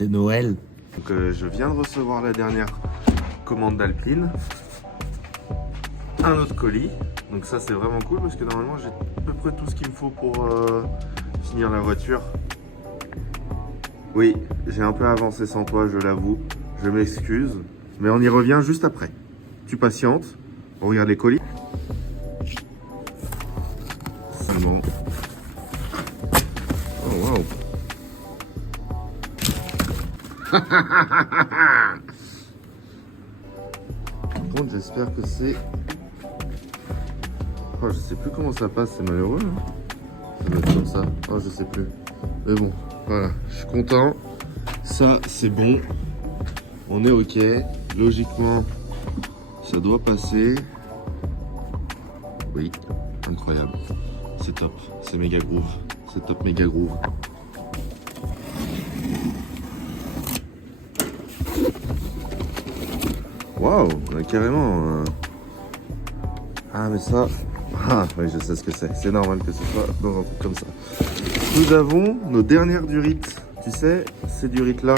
C'est Noël. Donc je viens de recevoir la dernière commande d'Alpine. Un autre colis. Donc ça c'est vraiment cool parce que normalement j'ai à peu près tout ce qu'il me faut pour finir la voiture. Oui, j'ai un peu avancé sans toi, je l'avoue. Je m'excuse. Mais on y revient juste après. Tu patientes. On regarde les colis. Seulement. Oh wow. Par contre, j'espère que c'est... Oh, je sais plus comment ça passe, c'est malheureux. Hein. Ça doit être comme ça. Oh, je sais plus. Mais bon, voilà, je suis content. Ça, c'est bon. On est OK. Logiquement, ça doit passer. Oui, incroyable. C'est top. C'est méga groove. C'est top méga groove. Waouh, on a carrément... Ah, mais ça... Ah, oui, je sais ce que c'est. C'est normal que ce soit dans un truc comme ça. Nous avons nos dernières durites. Tu sais, ces durites-là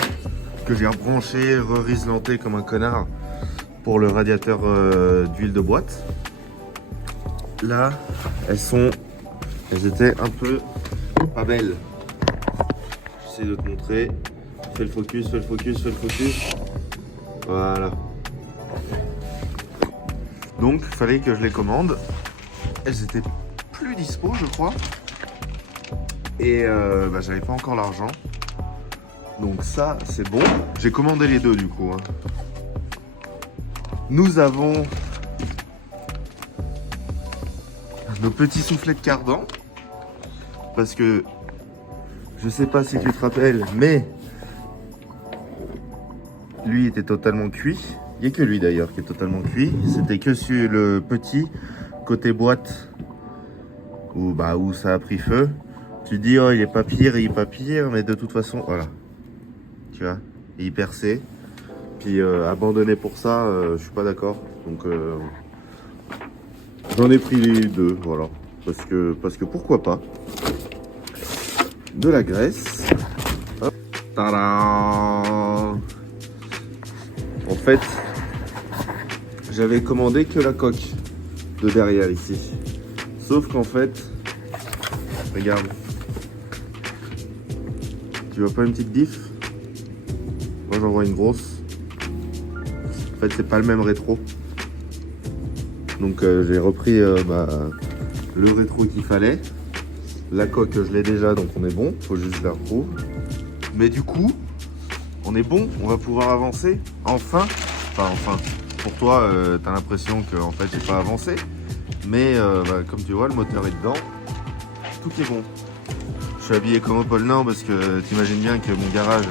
que j'ai rebranchées, re-riselantées comme un connard pour le radiateur d'huile de boîte. Là, elles étaient un peu pas belles. J'essaie de te montrer. Fais le focus, fais le focus, fais le focus. Voilà. Donc, il fallait que je les commande. Elles étaient plus dispo, je crois. Et j'avais pas encore l'argent. Donc ça, c'est bon. J'ai commandé les deux, du coup. Hein. Nous avons nos petits soufflets de cardan. Parce que, je sais pas si tu te rappelles, mais lui était totalement cuit. Il n'y a que lui d'ailleurs qui est totalement cuit. C'était que sur le petit côté boîte où ça a pris feu. Tu dis oh il est pas pire, mais de toute façon voilà. Tu vois, il est percé. Puis abandonné pour ça, je suis pas d'accord. Donc j'en ai pris les deux, voilà. Parce que pourquoi pas. De la graisse. Hop. Tadam. En fait, j'avais commandé que la coque de derrière ici. Sauf qu'en fait, regarde. Tu vois pas une petite diff? Moi j'en vois une grosse. En fait, c'est pas le même rétro. Donc j'ai repris le rétro qu'il fallait. La coque, je l'ai déjà, donc on est bon. Faut juste que je la retrouve. Mais du coup, on est bon. On va pouvoir avancer. Enfin. Enfin. Pour toi, t'as l'impression que en fait, j'ai pas avancé. Mais comme tu vois, le moteur est dedans. Tout est bon. Je suis habillé comme au pôle Nord parce que t'imagines bien que mon garage,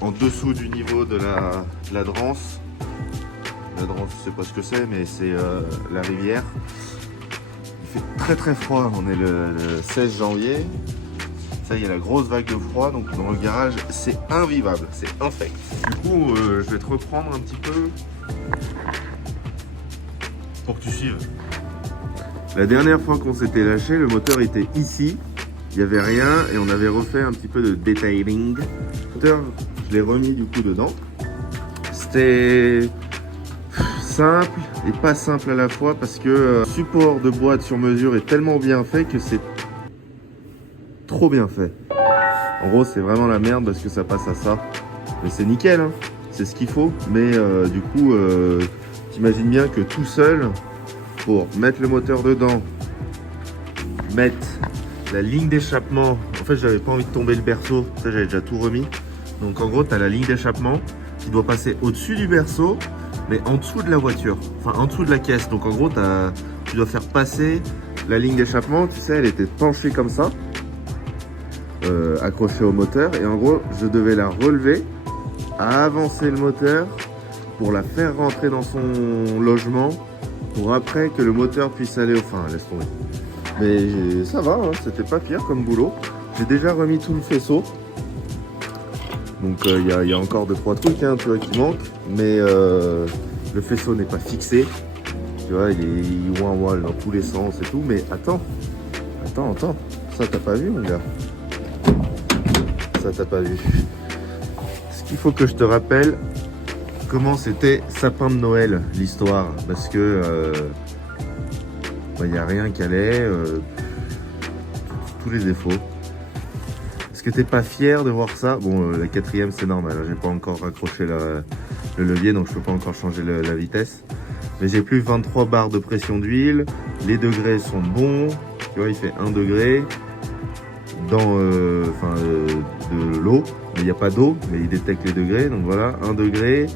en dessous du niveau de la Drance. La Drance, je sais pas ce que c'est, mais c'est la rivière. Il fait très très froid. On est le 16 janvier. Ça, il y a la grosse vague de froid. Donc dans le garage, c'est invivable. C'est infect. Du coup, je vais te reprendre un petit peu pour que tu suives. La dernière fois qu'on s'était lâché, le moteur était ici. Il n'y avait rien et on avait refait un petit peu de detailing. Le moteur, je l'ai remis du coup dedans. C'était simple et pas simple à la fois parce que le support de boîte sur mesure est tellement bien fait que c'est trop bien fait. En gros, c'est vraiment la merde parce que ça passe à ça. Mais c'est nickel, hein. C'est ce qu'il faut. Mais du coup, t'imagines bien que tout seul, pour mettre le moteur dedans, mettre la ligne d'échappement. En fait, j'avais pas envie de tomber le berceau. Ça, j'avais déjà tout remis. Donc, en gros, tu as la ligne d'échappement qui doit passer au-dessus du berceau, mais en dessous de la voiture. Enfin, en dessous de la caisse. Donc, en gros, tu dois faire passer la ligne d'échappement. Tu sais, elle était penchée comme ça, accrochée au moteur. Et en gros, je devais la relever, avancer le moteur pour la faire rentrer dans son logement, pour après que le moteur puisse aller au... Enfin, laisse tomber. Mais ça va, hein, c'était pas pire comme boulot. J'ai déjà remis tout le faisceau. Donc il y a encore 2-3 trucs tu vois, qui manquent. Mais le faisceau n'est pas fixé. Tu vois, il ouin dans tous les sens et tout. Mais attends. Ça t'as pas vu mon gars? Ça t'as pas vu. il faut que je te rappelle comment c'était sapin de Noël, l'histoire. Parce que il n'y a rien qui allait. Tous les défauts. Est-ce que t'es pas fier de voir ça? Bon, la quatrième c'est normal, hein, j'ai pas encore raccroché le levier, donc je peux pas encore changer la vitesse. Mais j'ai plus 23 bars de pression d'huile, les degrés sont bons, tu vois, il fait 1 degré dans de l'eau, mais il n'y a pas d'eau, mais il détecte les degrés, donc voilà, 1 degré.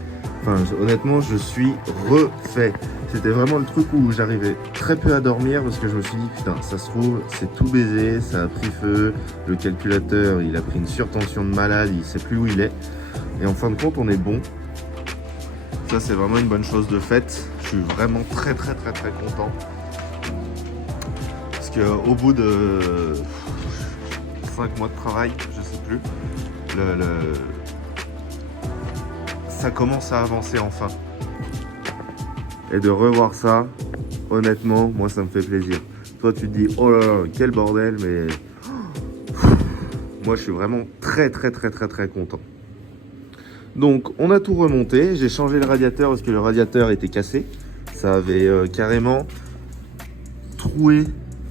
Enfin, honnêtement, je suis refait. C'était vraiment le truc où j'arrivais très peu à dormir parce que je me suis dit, putain, ça se trouve, c'est tout baisé, ça a pris feu, le calculateur, il a pris une surtension de malade, il sait plus où il est. Et en fin de compte, on est bon. Ça, c'est vraiment une bonne chose de faite. Je suis vraiment très content. Parce qu'au bout de 5 mois de travail, je sais plus, ça commence à avancer enfin. Et de revoir ça, honnêtement, moi ça me fait plaisir. Toi tu te dis, oh là là, quel bordel, mais moi je suis vraiment très content. Donc on a tout remonté, j'ai changé le radiateur parce que le radiateur était cassé. Ça avait carrément troué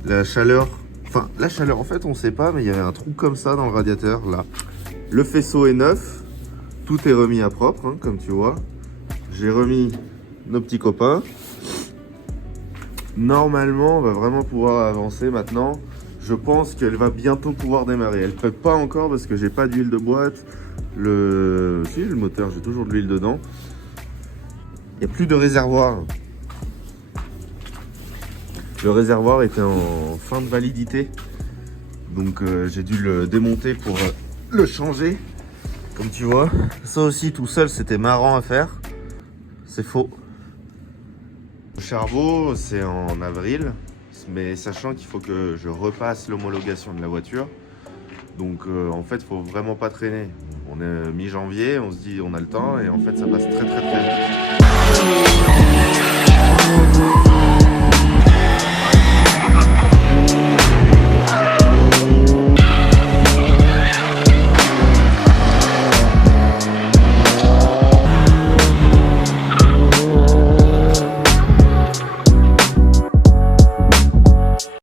la chaleur. Enfin la chaleur en fait on sait pas, mais il y avait un trou comme ça dans le radiateur là. Le faisceau est neuf, tout est remis à propre, hein, comme tu vois. J'ai remis nos petits copains. Normalement, on va vraiment pouvoir avancer maintenant. Je pense qu'elle va bientôt pouvoir démarrer. Elle ne peut pas encore parce que j'ai pas d'huile de boîte. Si, le moteur, j'ai toujours de l'huile dedans. Il n'y a plus de réservoir. Le réservoir était en fin de validité. Donc j'ai dû le démonter pour le changer. Comme tu vois. Ça aussi, tout seul, c'était marrant à faire. C'est faux. Le charbon, c'est en avril, mais sachant qu'il faut que je repasse l'homologation de la voiture. Donc en fait, il faut vraiment pas traîner. On est mi-janvier, on se dit on a le temps et en fait ça passe très vite.